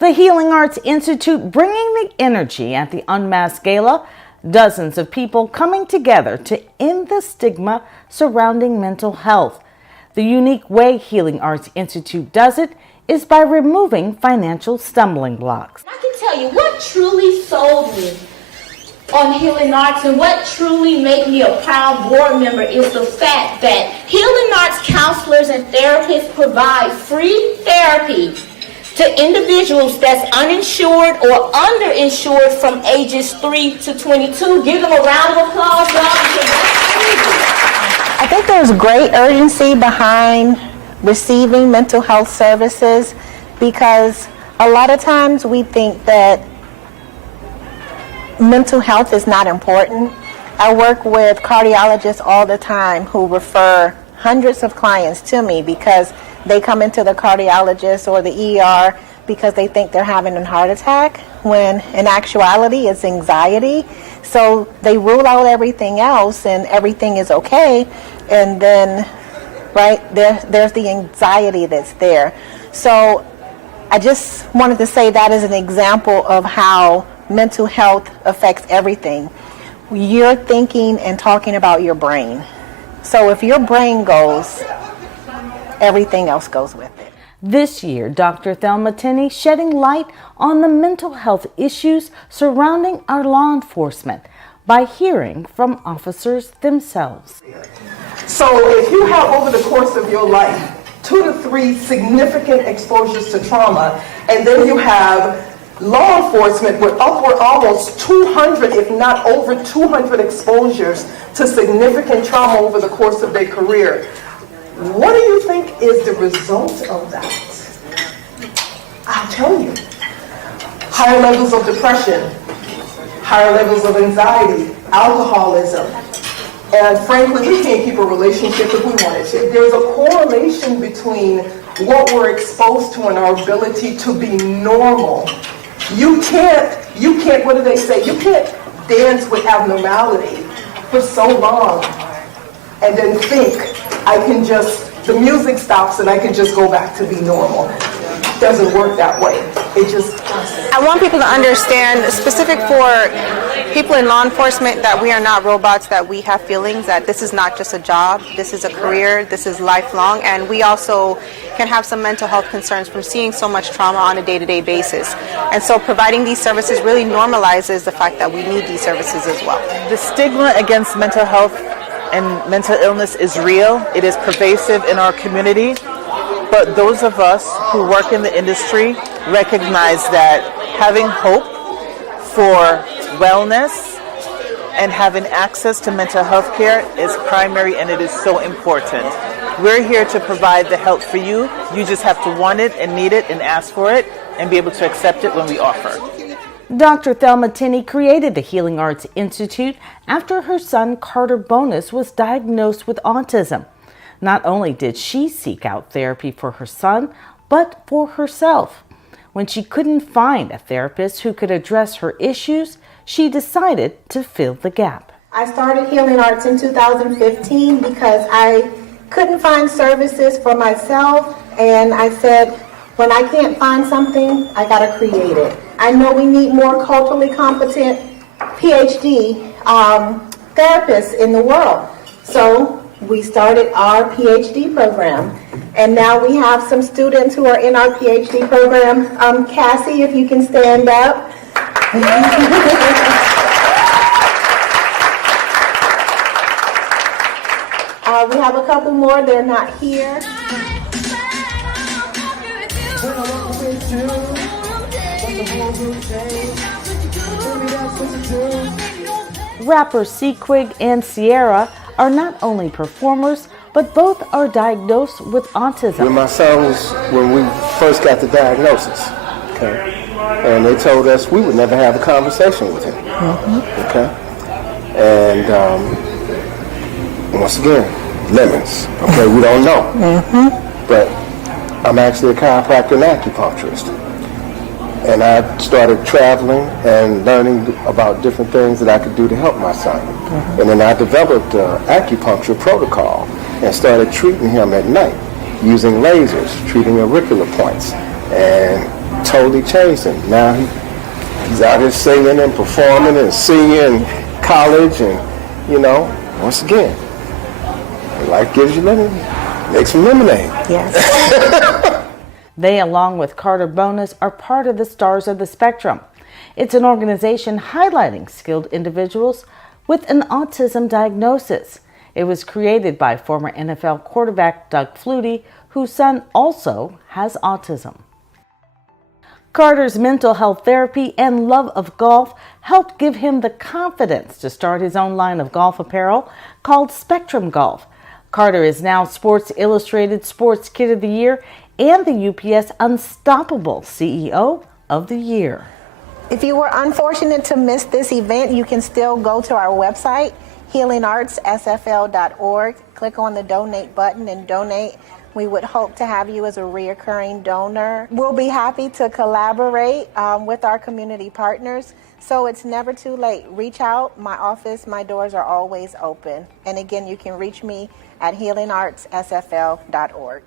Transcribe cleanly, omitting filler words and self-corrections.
The Healing Arts Institute bringing the energy at the Unmasked Gala. Dozens of people coming together to end the stigma surrounding mental health. The unique way Healing Arts Institute does it is by removing financial stumbling blocks. I can tell you what truly sold me on Healing Arts and what truly made me a proud board member is the fact that Healing Arts counselors and therapists provide free therapy to individuals that's uninsured or underinsured from ages 3 to 22. Give them a round of applause, y'all, because that's crazy. I think there's great urgency behind receiving mental health services because a lot of times we think that mental health is not important. I work with cardiologists all the time who refer hundreds of clients to me because they come into the cardiologist or the ER because they think they're having a heart attack, when in actuality it's anxiety. So they rule out everything else and everything is okay, and then there's the anxiety that's there. So I just wanted to say that as an example of how mental health affects everything. You're thinking and talking about your brain. So if your brain goes, everything else goes with it. This year, Dr. Thelma Tennie shedding light on the mental health issues surrounding our law enforcement by hearing from officers themselves. So if you have over the course of your life 2 to 3 significant exposures to trauma, and then you have law enforcement with upward almost 200, if not over 200 exposures to significant trauma over the course of their career, what do you think is the result of that? I'll tell you. Higher levels of depression, higher levels of anxiety, alcoholism, and frankly, we can't keep a relationship if we wanted to. There's a correlation between what we're exposed to and our ability to be normal. You can't, what do they say? You can't dance with abnormality for so long and then think, the music stops and I can just go back to be normal. It doesn't work that way. It just doesn't. I want people to understand, specific for people in law enforcement, that we are not robots, that we have feelings, that this is not just a job, this is a career, this is lifelong, and we also can have some mental health concerns from seeing so much trauma on a day-to-day basis. And so providing these services really normalizes the fact that we need these services as well. The stigma against mental health and mental illness is real. It is pervasive in our community. But those of us who work in the industry recognize that having hope for wellness and having access to mental health care is primary, and it is so important. We're here to provide the help for you. You just have to want it and need it and ask for it and be able to accept it when we offer. Dr. Thelma Tennie created the Healing Arts Institute after her son Carter Bonus was diagnosed with autism. Not only did she seek out therapy for her son, but for herself. When she couldn't find a therapist who could address her issues, she decided to fill the gap. I started Healing Arts in 2015 because I couldn't find services for myself, and I said, when I can't find something, I gotta create it. I know we need more culturally competent PhD therapists in the world. So we started our PhD program. And now we have some students who are in our PhD program. Cassie, if you can stand up. We have a couple more, they're not here. Rappers Sequig and Sierra are not only performers, but both are diagnosed with autism. When my son was, when we first got the diagnosis, okay, and they told us we would never have a conversation with him, okay, and once again, lemons, okay, we don't know, but I'm actually a chiropractor and acupuncturist. And I started traveling and learning about different things that I could do to help my son. And then I developed an acupuncture protocol and started treating him at night using lasers, treating auricular points. And totally changed him. Now he's out here singing and performing and singing in college, and once again, life gives you lemonade, makes some lemonade. Yes. They, along with Carter Bonus, are part of the Stars of the Spectrum. It's an organization highlighting skilled individuals with an autism diagnosis. It was created by former NFL quarterback Doug Flutie, whose son also has autism. Carter's mental health therapy and love of golf helped give him the confidence to start his own line of golf apparel called Spectrum Golf. Carter is now Sports Illustrated Sports Kid of the Year and the UPS Unstoppable CEO of the Year. If you were unfortunate to miss this event, you can still go to our website, healingartssfl.org. Click on the donate button and donate. We would hope to have you as a reoccurring donor. We'll be happy to collaborate with our community partners. So it's never too late. Reach out. My office, my doors are always open. And again, you can reach me at healingartssfl.org.